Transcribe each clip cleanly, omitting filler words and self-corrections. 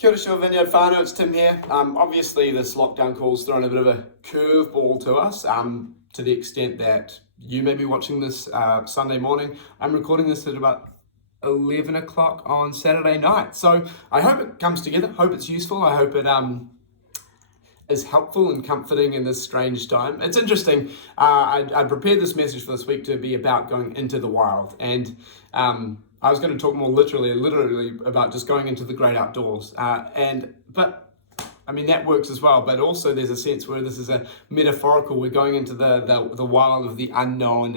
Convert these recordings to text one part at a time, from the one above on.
Kia ora Vineyard whānau, it's Tim here. Obviously this lockdown call's thrown a bit of a curveball to us, to the extent that you may be watching this Sunday morning. I'm recording this at about 11 o'clock on Saturday night. So I hope it comes together, hope it's useful, I hope it is helpful and comforting in this strange time. It's interesting, I prepared this message for this week to be about going into the wild, and I was going to talk more literally about just going into the great outdoors. But I mean, that works as well, but also there's a sense where this is a metaphorical. We're going into the wild of the unknown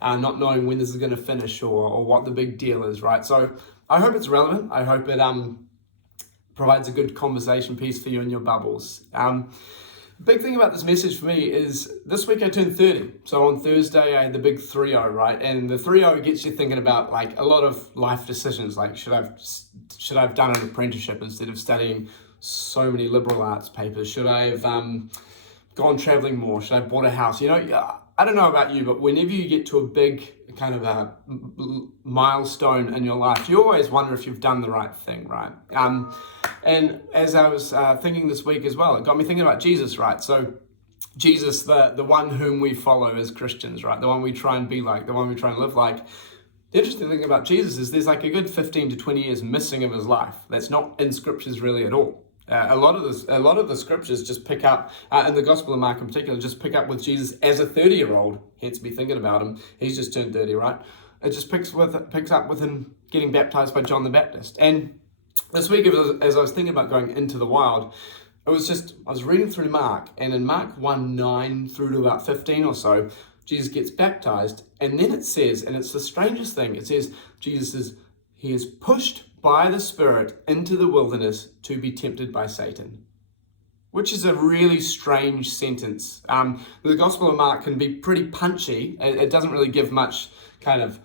and not knowing when this is going to finish or what the big deal is, right? So I hope it's relevant. I hope it provides a good conversation piece for you and your bubbles. Big thing about this message for me is this week I turned 30. So on Thursday I had the big 3-0, right? And the 3-0 gets you thinking about like a lot of life decisions, like should I have done an apprenticeship instead of studying so many liberal arts papers? Should I have gone traveling more? Should I have bought a house? You know, I don't know about you, but whenever you get to a big kind of a milestone in your life, you always wonder if you've done the right thing, right? And as I was thinking this week as well, it got me thinking about Jesus, right? So Jesus, the one whom we follow as Christians, right? The one we try and be like, the one we try and live like. The interesting thing about Jesus is there's like a good 15 to 20 years missing of his life. That's not in scriptures really at all. A lot of the scriptures just pick up, in the Gospel of Mark in particular, just pick up with Jesus as a 30-year-old, hence me thinking about him. He's just turned 30, right? It just picks up with him getting baptized by John the Baptist. And this week, as I was thinking about going into the wild, I was reading through Mark, and in Mark 1:9 through to about 15 or so, Jesus gets baptized, and then it says, and it's the strangest thing, it says he is pushed by the Spirit into the wilderness to be tempted by Satan, which is a really strange sentence. The Gospel of Mark can be pretty punchy. It doesn't really give much kind of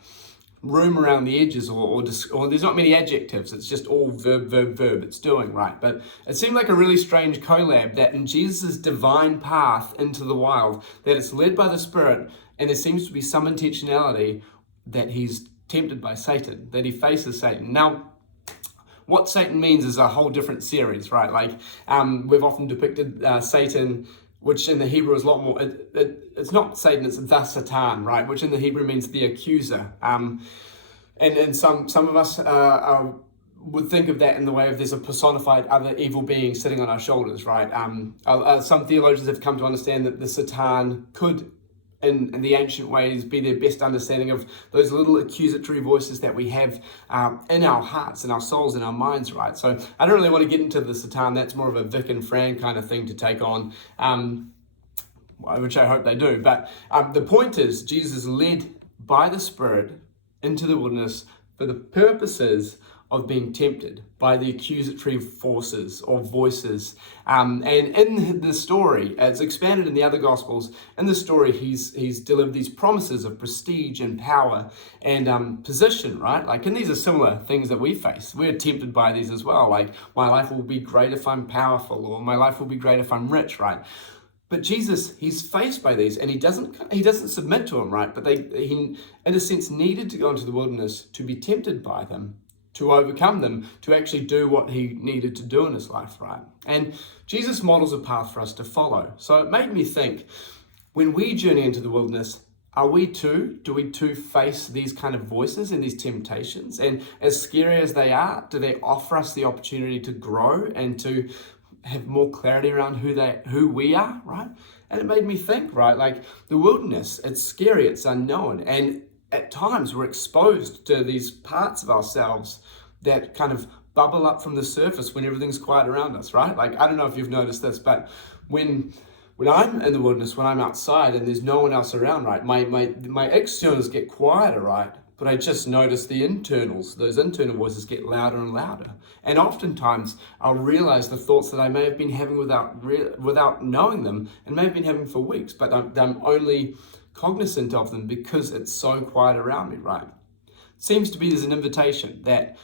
room around the edges or there's not many adjectives. It's just all verb. It's doing, right? But it seemed like a really strange collab that in Jesus' divine path into the wild, that it's led by the Spirit, and there seems to be some intentionality that he's tempted by Satan, that he faces Satan. Now, what Satan means is a whole different series, right? Like we've often depicted Satan, which in the Hebrew is a lot more, it's not Satan, it's the Satan, right? Which in the Hebrew means the accuser. And some of us would think of that in the way of there's a personified other evil being sitting on our shoulders, right? Some theologians have come to understand that the Satan could, in the ancient ways, be their best understanding of those little accusatory voices that we have in our hearts, in our souls, in our minds, right? So I don't really want to get into the Satan. That's more of a Vic and Fran kind of thing to take on, which I hope they do. But the point is, Jesus led by the Spirit into the wilderness for the purposes of being tempted by the accusatory forces or voices. And in the story, it's expanded in the other Gospels, in the story he's delivered these promises of prestige and power and position, right? Like, and these are similar things that we face. We're tempted by these as well. Like, my life will be great if I'm powerful, or my life will be great if I'm rich, right? But Jesus, he's faced by these, and he doesn't submit to them, right? But he, in a sense, needed to go into the wilderness to be tempted by them, to overcome them, to actually do what he needed to do in his life, right? And Jesus models a path for us to follow. So it made me think, when we journey into the wilderness, do we too face these kind of voices and these temptations? And as scary as they are, do they offer us the opportunity to grow and to have more clarity around who we are, right? And it made me think, right? Like, the wilderness, it's scary, it's unknown, and at times we're exposed to these parts of ourselves that kind of bubble up from the surface when everything's quiet around us, right? Like, I don't know if you've noticed this, but when I'm in the wilderness, when I'm outside and there's no one else around, right, my externals get quieter, right? But I just notice those internal voices get louder and louder. And oftentimes I'll realize the thoughts that I may have been having without knowing them, and may have been having for weeks, but I'm only cognizant of them because it's so quiet around me, right? Seems to be there's an invitation that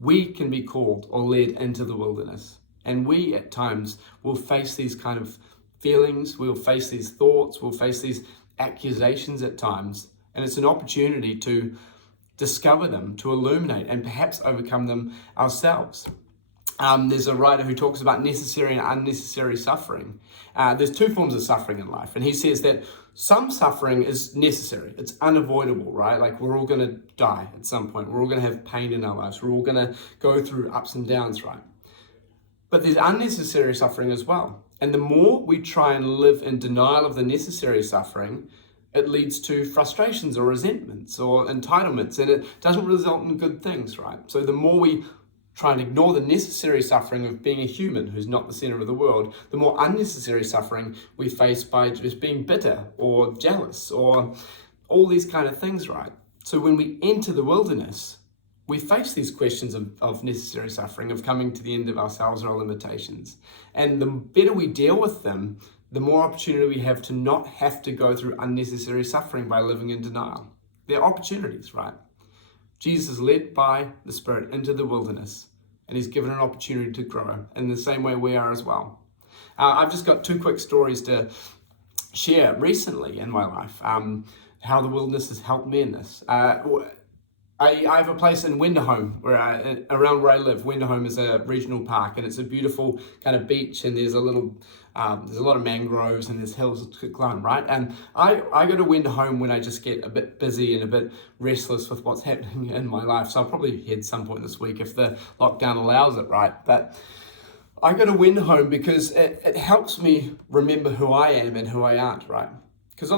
we can be called or led into the wilderness. And we at times will face these kind of feelings, we'll face these thoughts, we'll face these accusations at times. And it's an opportunity to discover them, to illuminate, and perhaps overcome them ourselves. There's a writer who talks about necessary and unnecessary suffering. There's two forms of suffering in life, and he says that some suffering is necessary. It's unavoidable, right? Like we're all going to die at some point. We're all going to have pain in our lives. We're all going to go through ups and downs, right? But there's unnecessary suffering as well. And the more we try and live in denial of the necessary suffering, it leads to frustrations or resentments or entitlements, and it doesn't result in good things, right? So the more we try and ignore the necessary suffering of being a human who's not the center of the world, the more unnecessary suffering we face by just being bitter or jealous or all these kind of things, right? So when we enter the wilderness, we face these questions of necessary suffering, of coming to the end of ourselves or our limitations. And the better we deal with them, the more opportunity we have to not have to go through unnecessary suffering by living in denial. They're opportunities, right? Jesus led by the Spirit into the wilderness, and he's given an opportunity to grow in the same way we are as well. I've just got two quick stories to share recently in my life, how the wilderness has helped me in this. I have a place in Wenderholm, around where I live. Wenderholm is a regional park, and it's a beautiful kind of beach, and there's a lot of mangroves, and there's hills to climb, right? And I go to Wenderholm when I just get a bit busy and a bit restless with what's happening in my life. So I'll probably head some point this week if the lockdown allows it, right? But I go to Wenderholm because it helps me remember who I am and who I aren't, right? Because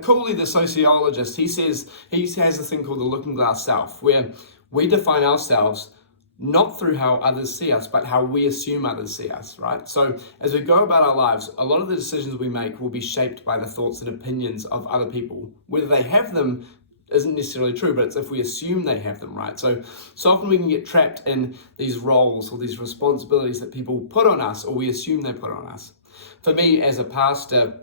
Cooley, the sociologist, he has this thing called the looking glass self, where we define ourselves not through how others see us, but how we assume others see us, right? So as we go about our lives, a lot of the decisions we make will be shaped by the thoughts and opinions of other people. Whether they have them isn't necessarily true, but it's if we assume they have them, right? So often we can get trapped in these roles or these responsibilities that people put on us, or we assume they put on us. For me, as a pastor,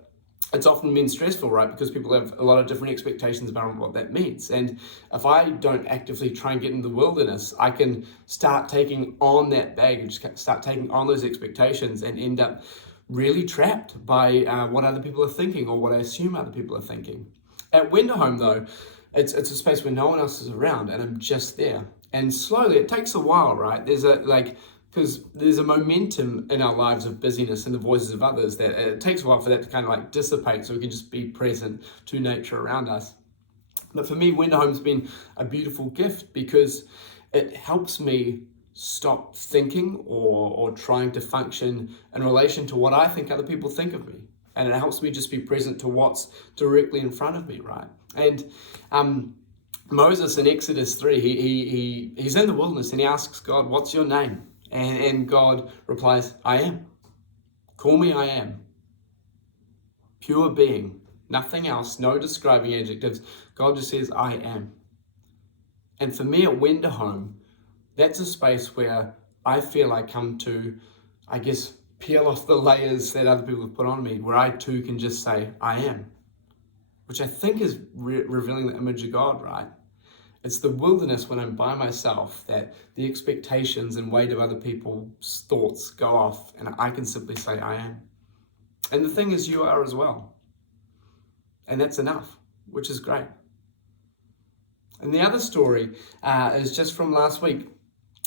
it's often been stressful, right? Because people have a lot of different expectations about what that means. And if I don't actively try and get into the wilderness, I can start taking on that baggage, start taking on those expectations, and end up really trapped by what other people are thinking or what I assume other people are thinking. At Wenderholm, though, it's a space where no one else is around, and I'm just there. And slowly, it takes a while, right? Because there's a momentum in our lives of busyness and the voices of others that it takes a while for that to kind of like dissipate so we can just be present to nature around us. But for me, Wenderholm's been a beautiful gift because it helps me stop thinking or trying to function in relation to what I think other people think of me. And it helps me just be present to what's directly in front of me, right? And Moses in Exodus 3, he's in the wilderness and he asks God, "What's your name?" And God replies, "I am. Call me I am." Pure being, nothing else, no describing adjectives. God just says, "I am." And for me at Wenderholm, that's a space where I feel I come to, I guess, peel off the layers that other people have put on me, where I too can just say, "I am," which I think is revealing the image of God, right? It's the wilderness when I'm by myself that the expectations and weight of other people's thoughts go off, and I can simply say, "I am." And the thing is, you are as well. And that's enough, which is great. And the other story is just from last week.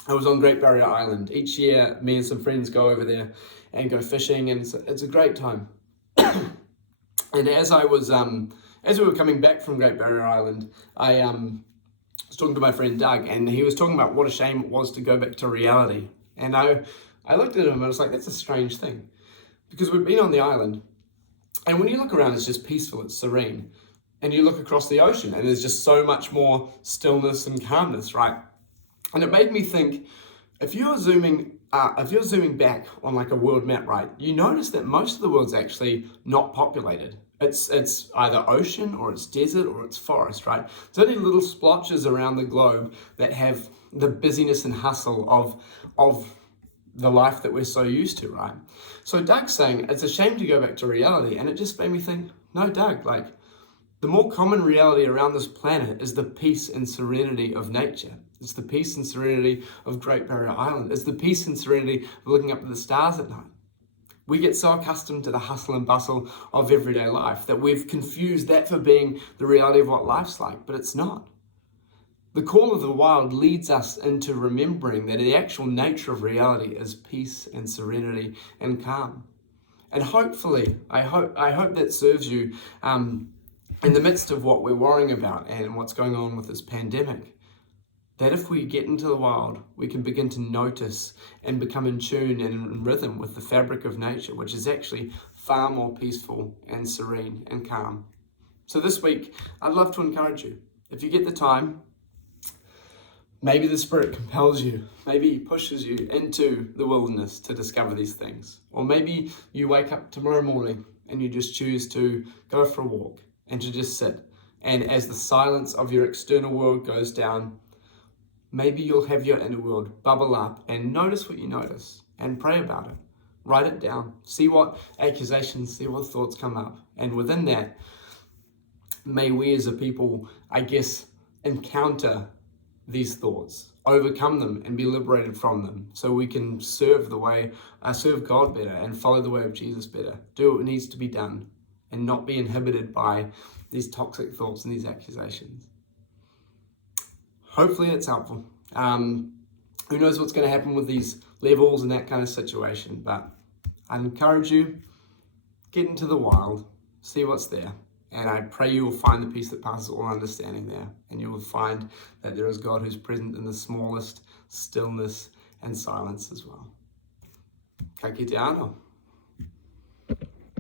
I was on Great Barrier Island. Each year, me and some friends go over there and go fishing, and it's a great time. And as we were coming back from Great Barrier Island, I was talking to my friend Doug, and he was talking about what a shame it was to go back to reality. And I looked at him and I was like, that's a strange thing. Because we've been on the island, and when you look around, it's just peaceful, it's serene. And you look across the ocean, and there's just so much more stillness and calmness, right? And it made me think, if you're zooming back on like a world map, right, you notice that most of the world's actually not populated. It's either ocean or it's desert or it's forest, right? There's only little splotches around the globe that have the busyness and hustle of the life that we're so used to, right? So Doug's saying it's a shame to go back to reality, and it just made me think, no, Doug, like the more common reality around this planet is the peace and serenity of nature. It's the peace and serenity of Great Barrier Island. It's the peace and serenity of looking up at the stars at night. We get so accustomed to the hustle and bustle of everyday life that we've confused that for being the reality of what life's like, but it's not. The call of the wild leads us into remembering that the actual nature of reality is peace and serenity and calm. And hopefully, I hope that serves you in the midst of what we're worrying about and what's going on with this pandemic. That if we get into the wild, we can begin to notice and become in tune and in rhythm with the fabric of nature, which is actually far more peaceful and serene and calm. So this week, I'd love to encourage you. If you get the time, maybe the Spirit compels you, maybe He pushes you into the wilderness to discover these things. Or maybe you wake up tomorrow morning and you just choose to go for a walk and to just sit. And as the silence of your external world goes down, maybe you'll have your inner world bubble up and notice what you notice and pray about it. Write it down. See what accusations, see what thoughts come up. And within that, may we as a people, encounter these thoughts, overcome them and be liberated from them so we can serve God better and follow the way of Jesus better. Do what needs to be done and not be inhibited by these toxic thoughts and these accusations. Hopefully it's helpful. Who knows what's going to happen with these levels and that kind of situation, but I encourage you, get into the wild, see what's there. And I pray you will find the peace that passes all understanding there. And you will find that there is God who's present in the smallest stillness and silence as well. Ka kite ano.